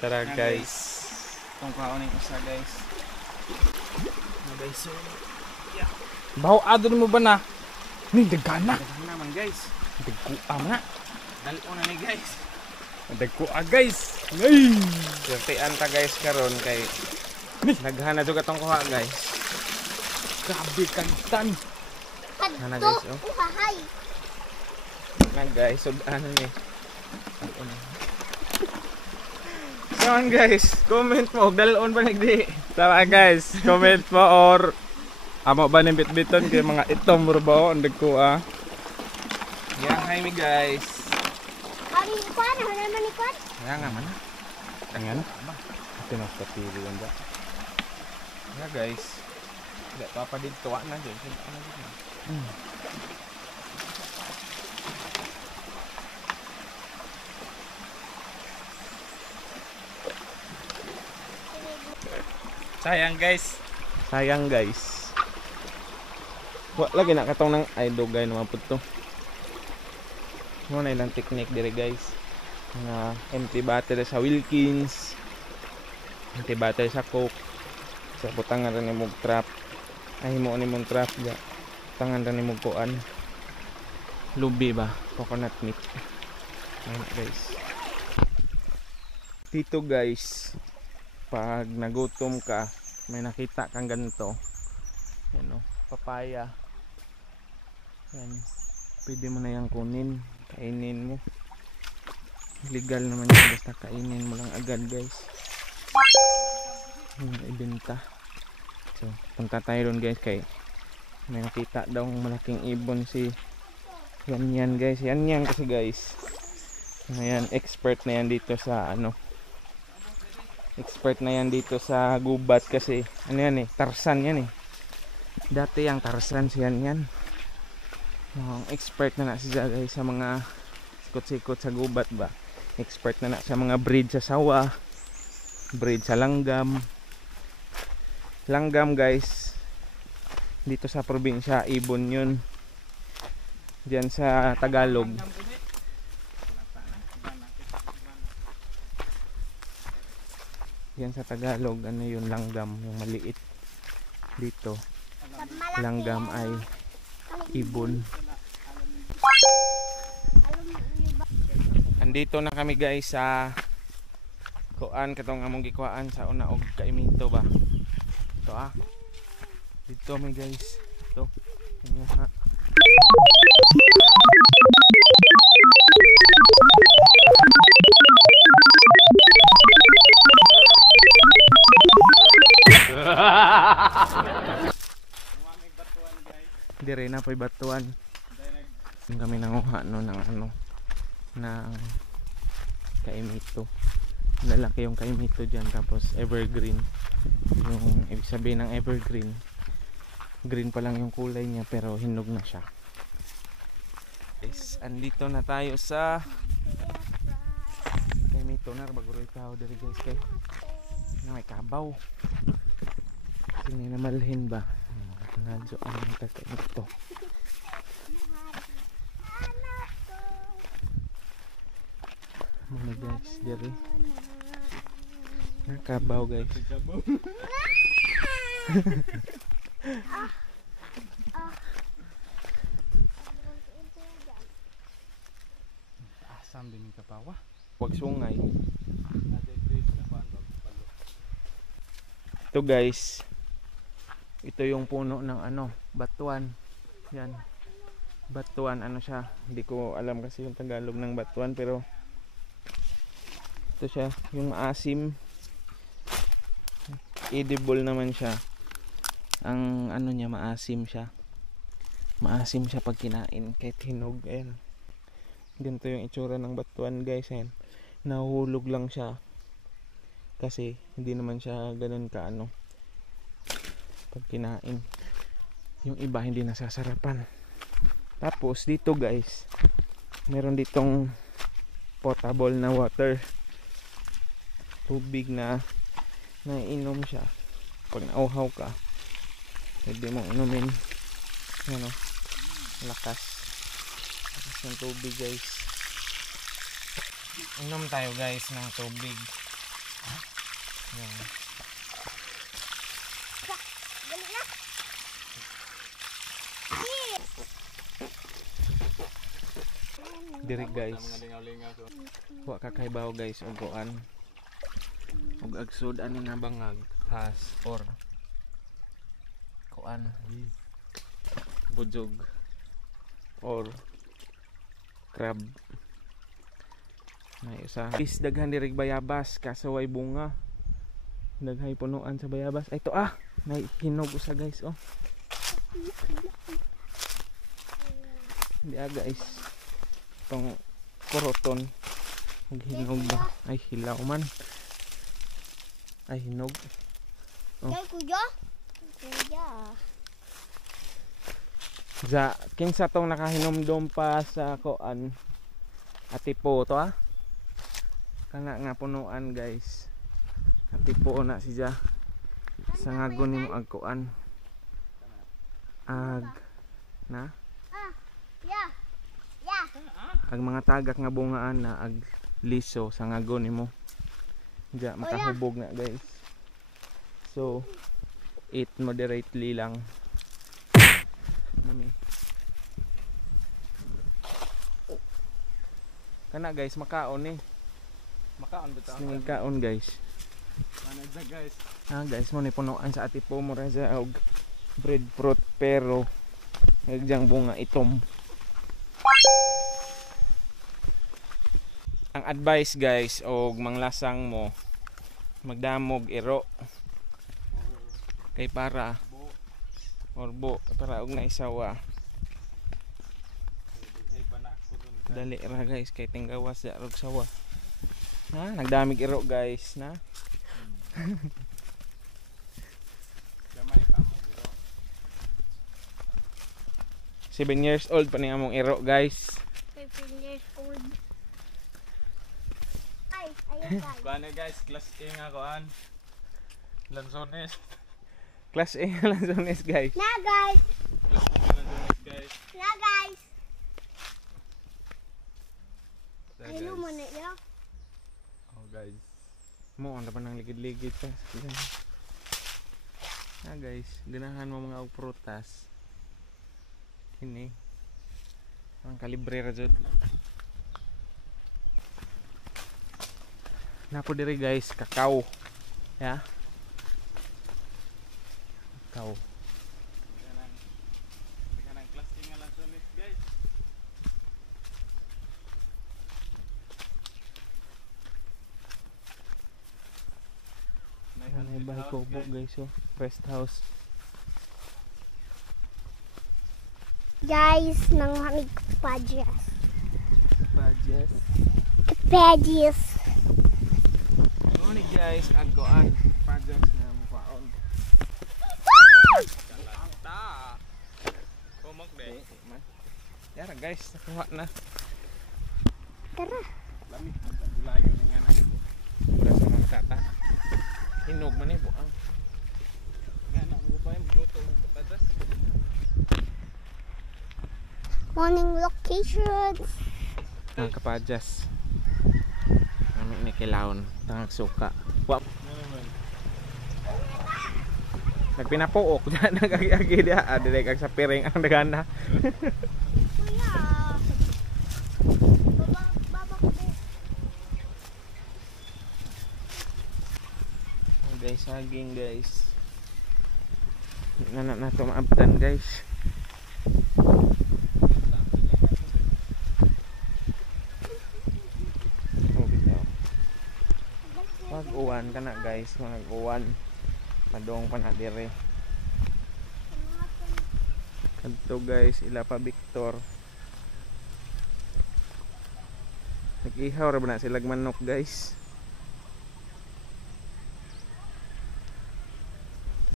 Tara guys. Itong kaon yung isa guys. Guys, so yeah. Baho adon mo ba na? Ni dagana. Daghan naman guys. Dagkuha na. Dalo na ni guys. Dagkuha guys. Ay! Sertian ta guys karon kay daghan na jud katong kuha guys. Grabe kantan. Na guys, oh. Uhahay. Na guys, so ano ni. So guys, comment mo dalon ba nagdi. Tara guys, comment mo or amo ba ning bitbiton kay mga itom murbaho ang dagkuha. Yeah, hi me guys. Ari kuan, ano naman ni kuan? Ya nga man. Tangan. Ito na sa pili yan ba? Yeah guys. Hindi pa dito wa na dyan. Ano dito? Sayang guys. Sayang guys. Wa lagi na katong nang ay dugay naman pud to. Mo na ilang technique dire guys. Nga empty battery sa Wilkins. Empty battery sa Coke. Sa butangan ra ni mog trap. Ay mo ni mong trap ya. Tangan ra ni mog kuan. Lubi ba? Coconut meat. Ayun guys. Dito guys, pag nagutom ka, may nakita kang ganito. Yan o, papaya. Yan. Pwede mo na yan kunin. Kainin mo. Legal naman yan. Basta kainin mo lang agad guys. Yan, ibenta. So, punta tayo ron guys kay may nakita daw malaking ibon si yan guys. Yan kasi guys. Ayan, expert na yan dito sa ano. Expert na yan dito sa gubat kasi ano yan eh, Tarzan yan eh. Dati yung Tarzan siyan yan. Expert na siya guys sa mga sikot-sikot sa gubat ba. Expert na sa mga breed sa sawa, breed sa langgam. Langgam guys, dito sa probinsya ibon yun. Diyan sa Tagalog. Yan sa Tagalog, ano yun, langgam, yung maliit. Dito, langgam ay ibon. Andito na kami guys sa kuan, katong among gikuan sa una og kaimito ba. Ito dito mi guys. Ito. Yung ha. Dire na po'y batuan. Kami nanguha no ng ano ng kaimito. Lalaki yung kaimito dyan, tapos evergreen. Yung ibig sabihin ng evergreen, green pa lang yung kulay niya pero hinog na siya. Guys, andito na tayo sa kaimito na baguroy tao dire guys kay na may kabaw. Sini na malhin ba? Nangadyo ang kaimito. Mga guys, dire nakabaw guys. Asam din kapawa. Wag sungay. Ito guys, ito yung puno ng ano, batuan. Yan, batuan, ano siya, hindi ko alam kasi yung Tagalog ng batuan, pero ito siya, yung maasim, edible naman siya. Ang ano niya, maasim siya pag kinain kahit hinog. Ayan, ganito yung itsura ng batuan guys. Ayan, nahuhulog lang siya kasi hindi naman siya ganun ka ano pag kinain. Yung iba hindi nasasarapan. Tapos dito guys, meron ditong potable na water, tubig na naiinom siya pag nauhaw ka, pwede mong inumin. Yan o, lakas yung tubig guys. Inom tayo guys ng tubig. Yan. Dali na. Diri guys. Mga lingaw-lingaw so. Wa kakaibaw guys og kuan. Og agsud ani nga bangag has or kuan bujog or crab. May usa. Is daghan diri bayabas kaso way bunga. Daghay punuan sa bayabas. Ay to may hinog usa guys oh. Di guys. Tong koroton hinog ba ay hilaw man ay hinog Kay kuya. Kuya. sa kinsa tong nakahinomdom pa sa koan atipo to kana nga punuan guys atipo na siya sa ngagon nimo ag koan ag na Yeah. Yeah. ag mga tagak nga bungaan na ag liso sa ngagon nimo diya makahubog na guys so eat moderately lang nami kana guys makaon Makaon bitaw. singig kaon guys Ano dyan guys? guys mo ni punuan sa atipo mo ra sa og breadfruit pero nagjang bunga itom. Ang advice guys og manglasang mo magdamog iro kay para orbo para og naisawa dali ra guys kay tinggawas sa og sawa nagdamig iro guys na Gamay pa mo dito. 7 years old pa ni among iro guys 15 years old. Ay, ayun guys. Bane guys, class A nga koan. Lanzones. class A lang zones guys Na guys. Lanzones guys. Na guys. So, Hello guys. mo na yo. Oh guys. mo ang pa ng ligid-ligid pa guys ganahan mo mga og prutas ini ang kalibre ra jud napo diri guys kakao ya kakao Kanang class A nga Lanzones guys. may bahay kubo guys oh rest house Guys, nang hamig pajas. budget Pajas. ano ni guys agkoan pajas na mukaon Ta. Kumok de. man yara guys nakuha na Tara. Lami. Layo ni nga na. mura sa mga tata hinog man eh buang Nga na mo ba yung luto ng patatas? Morning locations. ang kapajas kami ni kilawon tangag suka wa nagpinapuok dyan nagagi-agi dia direk kag sa piring ang dagana Kuya. Baba ko din. guys saging guys na to maabtan guys pag uwan ka na guys mag uwan madong pa na dire kadto guys ila pa Victor nag-ihaw ra ba na silag manok guys